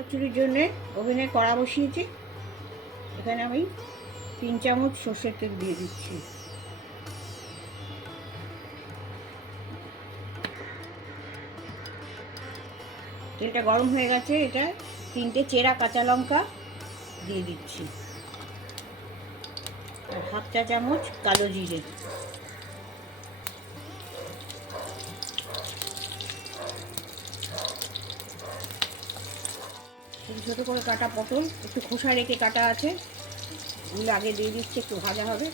চচ্চড়ির জন্যে ওভেনে কড়া বসিয়েছি। এখানে আমি তিন চামচ সর্ষের তেল দিয়ে দিচ্ছি। তেলটা গরম হয়ে গেছে, এটা তিনটে চেরা কাঁচা লঙ্কা দিয়ে দিচ্ছি। আর হাফ চা চামচ কালো জিরে। ছোটো ছোটো করে কাটা পটল, একটু খোসা রেখে কাটা আছে। ওগুলো আগে দিয়ে দিচ্ছি, একটু ভাজা হবে।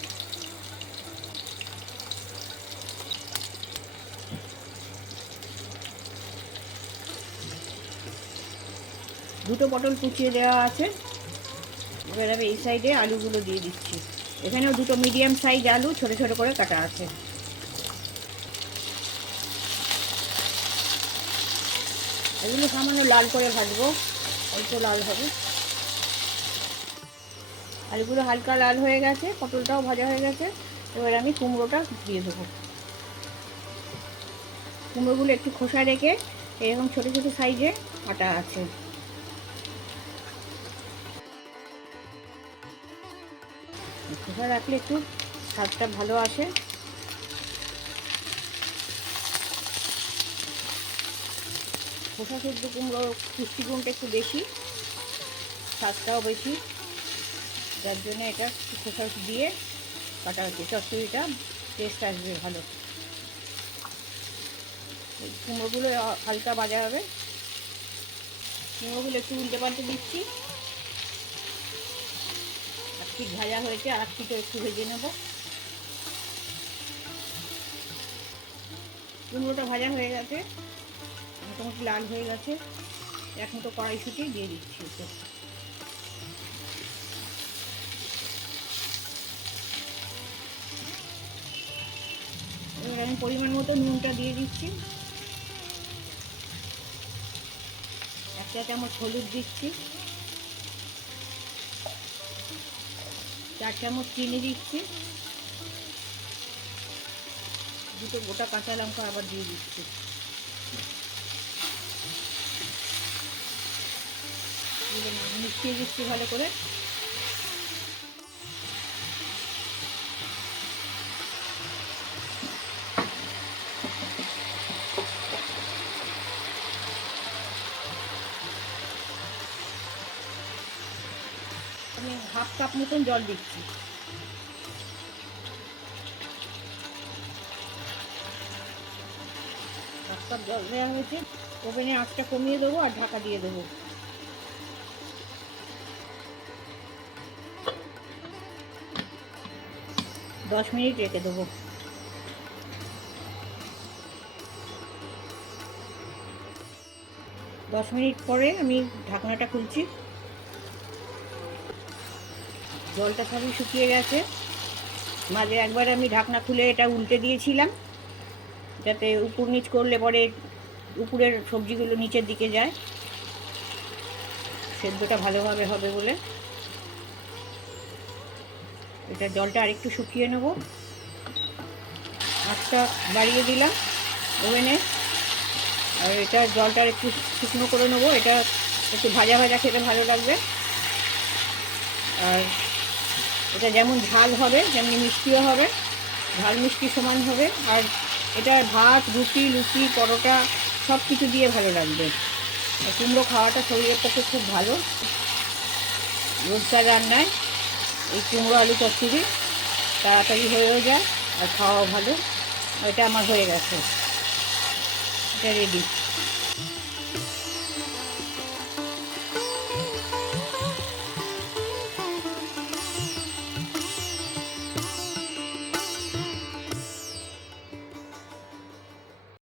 দুটো পটল কুচিয়ে দেওয়া আছে। এবার আমি এই সাইডে আলুগুলো দিয়ে দিচ্ছি। এখানেও দুটো মিডিয়াম সাইজ আলু, ছোটো ছোটো করে কাটা আছে। এগুলো সামান্য লাল করে ভাজবো। অল্প লাল হবে। আলুগুলো হালকা লাল হয়ে গেছে, পটলটাও ভাজা হয়ে গেছে। এবার আমি কুমড়োটা দিয়ে দেবো। কুমড়োগুলো একটু খোসা রেখে এরকম ছোটো ছোটো সাইজে আটা আছে। খোসা রাখলে একটু স্বাদটা ভালো আসে। খোসা সেদ্ধ কুমড়ো পুষ্টিগুণটা একটু বেশি, স্বাদটাও বেশি। যার জন্য এটা খোসা দিয়ে কাটা হচ্ছে চচ্চড়িটা টেস্ট আসবে ভালো। কুমড়োগুলো হালকা ভাজা হবে। কুমড়োগুলো একটু উল্টে পাল্টে দিচ্ছি। আর ঠিক ভাজা হয়েছে, আর একটু একটু ভেজে নেব। কুমড়োটা ভাজা হয়ে গেছে। মোটামুটি লাল হয়ে গেছে। এখন তো কড়াইশুটি দিয়ে দিচ্ছি এবার আমি পরিমাণ মতো নুনটা দিয়ে দিচ্ছি। এক চা চামচ হলুদ দিচ্ছি। চার চামচ চিনি দিচ্ছি। দুটো গোটা কাঁচা লঙ্কা আবার দিয়ে দিচ্ছি। দিয়ে মিশিয়ে দিচ্ছি ভালো করে। আমি হাফ কাপ মতন জল দিচ্ছি। হাফ কাপ জল দেওয়া হয়েছে। ওভেনে আঁচটা কমিয়ে দেবো আর ঢাকা দিয়ে দেবো। দশ মিনিট রেখে দেবো। দশ মিনিট পরে আমি ঢাকনাটা খুলছি। জলটা সবই শুকিয়ে গেছে। মাঝে একবার আমি ঢাকনা খুলে এটা উল্টে দিয়েছিলাম, যাতে উপর নিচ করলে পরে উপরের সবজিগুলো নিচের দিকে যায়। সেদ্ধটা ভালোভাবে হবে বলে। এটা জলটা আরেকটু শুকিয়ে নেব। আঁচটা বাড়িয়ে দিলাম ওভেনে। আর এটা জলটা একটু শুকনো করে নেব। এটা একটু ভাজা ভাজা খেতে ভালো লাগবে। আর এটা যেমন ঝাল হবে তেমনি মিষ্টিও হবে, ঝাল মিষ্টি সমান হবে। আর এটা ভাত, রুটি, লুচি, পরোটা সব কিছু দিয়ে ভালো লাগবে। কুমড়ো খাওয়াটা শরীরের পক্ষে খুব ভালো। রোজকার রান্নায় এই কুমড়ো আলু চচ্চড়ি তাড়াতাড়ি হয়েও যায় আর খাওয়াও ভালো। এটা আমার হয়ে গেছে। এটা রেডি